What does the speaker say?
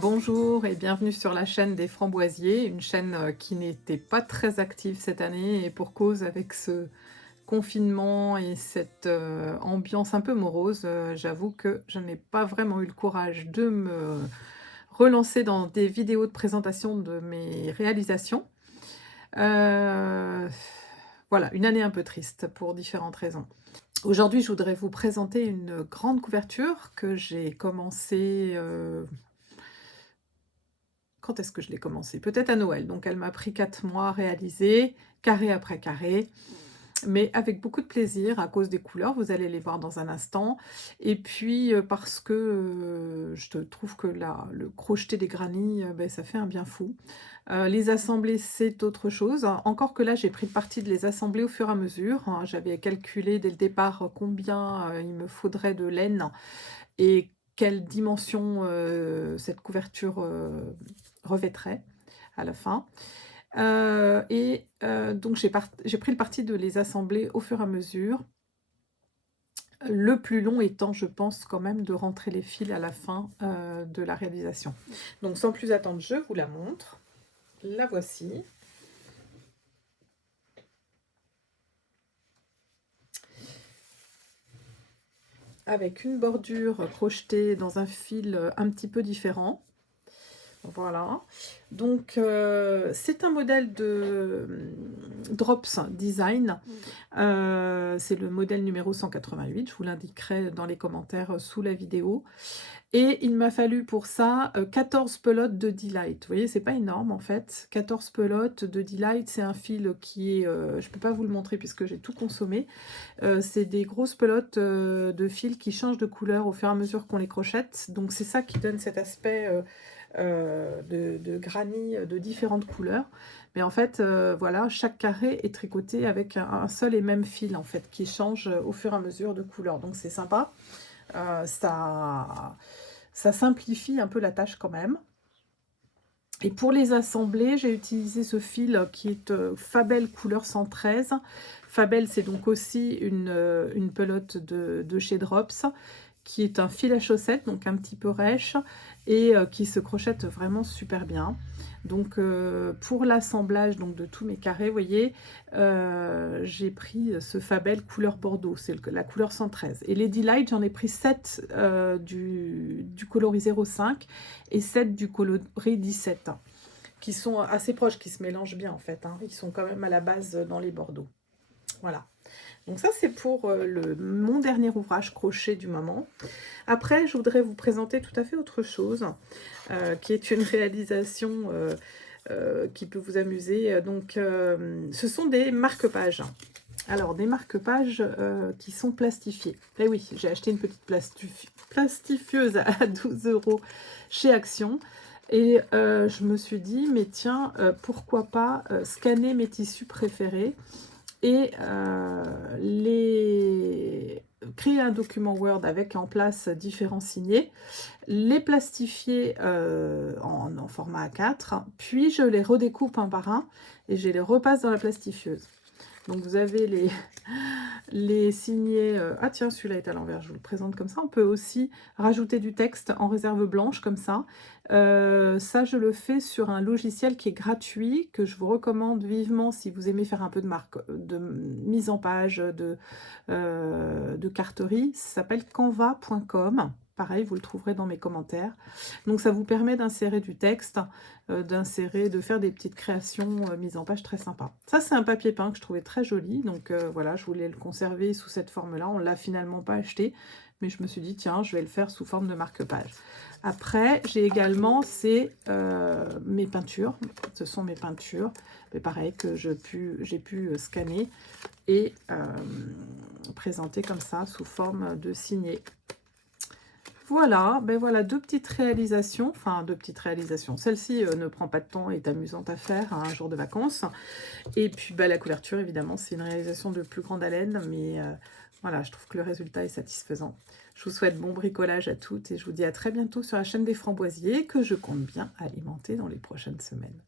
Bonjour et bienvenue sur la chaîne des Framboisiers, une chaîne qui n'était pas très active cette année et pour cause avec ce confinement et cette ambiance un peu morose, j'avoue que je n'ai pas vraiment eu le courage de me relancer dans des vidéos de présentation de mes réalisations. Heu, voilà, une année un peu triste pour différentes raisons. Aujourd'hui, je voudrais vous présenter une grande couverture que j'ai commencée, quand est-ce que je l'ai commencé? Peut-être à Noël, donc elle m'a pris 4 mois à réaliser, carré après carré, mais avec beaucoup de plaisir à cause des couleurs, vous allez les voir dans un instant et puis, parce que, je te trouve que le crocheter des granits, ça fait un bien fou. Les assembler, c'est autre chose, encore que là, j'ai pris le parti de les assembler au fur et à mesure, hein. J'avais calculé dès le départ, combien, il me faudrait de laine et quelle dimension, cette couverture, revêtrait à la fin. Donc j'ai pris le parti de les assembler au fur et à mesure. Le plus long étant, je pense quand même, de rentrer les fils à la fin, de la réalisation. Donc sans plus attendre, je vous la montre. La voici. Avec une bordure crochetée dans un fil, un petit peu différent. Voilà, donc c'est un modèle de Drops Design, c'est le modèle numéro 188, je vous l'indiquerai dans les commentaires, sous la vidéo et il m'a fallu pour ça, 14 pelotes de Delight. Vous voyez, c'est pas énorme en fait, 14 pelotes de Delight, c'est un fil qui est, je peux pas vous le montrer puisque j'ai tout consommé, c'est des grosses pelotes, de fil qui changent de couleur au fur et à mesure qu'on les crochette, donc c'est ça qui donne cet aspect, de granit de différentes couleurs. Mais en fait, voilà, chaque carré est tricoté avec un seul et même fil en fait, qui change au fur et à mesure de couleur. Donc c'est sympa. Ça simplifie un peu la tâche quand même. Et pour les assembler, j'ai utilisé ce fil qui est Fabel couleur 113. Fabel, c'est donc aussi une pelote de chez Drops, qui est un fil à chaussettes, donc un petit peu rêche, et qui se crochette vraiment super bien. Donc pour l'assemblage de tous mes carrés, vous voyez, j'ai pris ce Fabel couleur bordeaux, c'est la couleur 113. Et les Delight, j'en ai pris 7 du coloris 05 et 7 du coloris 17, hein, qui sont assez proches, qui se mélangent bien en fait, hein. Ils sont quand même à la base dans les bordeaux. Voilà. Donc ça, c'est pour mon dernier ouvrage crochet du moment. Après, je voudrais vous présenter tout à fait autre chose, qui est une réalisation qui peut vous amuser. Donc, ce sont des marque-pages. Alors, des marque-pages qui sont plastifiés. Eh oui, j'ai acheté une petite plastifieuse à 12 € chez Action. Et je me suis dit, mais tiens, pourquoi pas scanner mes tissus préférés et créer un document Word avec en place différents signés, les plastifier en format A4, puis je les redécoupe un par un et je les repasse dans la plastifieuse. Donc vous avez les signés, ah tiens, celui-là est à l'envers, je vous le présente comme ça. On peut aussi rajouter du texte en réserve blanche comme ça. Ça, je le fais sur un logiciel qui est gratuit, que je vous recommande vivement si vous aimez faire un peu de mise en page, de carterie. Ça s'appelle canva.com. Pareil, vous le trouverez dans mes commentaires. Donc ça vous permet d'insérer du texte, de faire des petites créations mises en page très sympa. Ça, c'est un papier peint que je trouvais très joli. Donc voilà, je voulais le conserver sous cette forme-là. On ne l'a finalement pas acheté, mais je me suis dit, tiens, je vais le faire sous forme de marque-page. Après, j'ai également mes peintures. Ce sont mes peintures, mais pareil, que j'ai pu scanner et présenter comme ça sous forme de signet. Voilà, ben voilà, deux petites réalisations, enfin deux petites réalisations. Celle-ci ne prend pas de temps, est amusante à faire un jour de vacances. Et puis la couverture, évidemment, c'est une réalisation de plus grande haleine, mais voilà, je trouve que le résultat est satisfaisant. Je vous souhaite bon bricolage à toutes et je vous dis à très bientôt sur la chaîne des Framboisiers que je compte bien alimenter dans les prochaines semaines.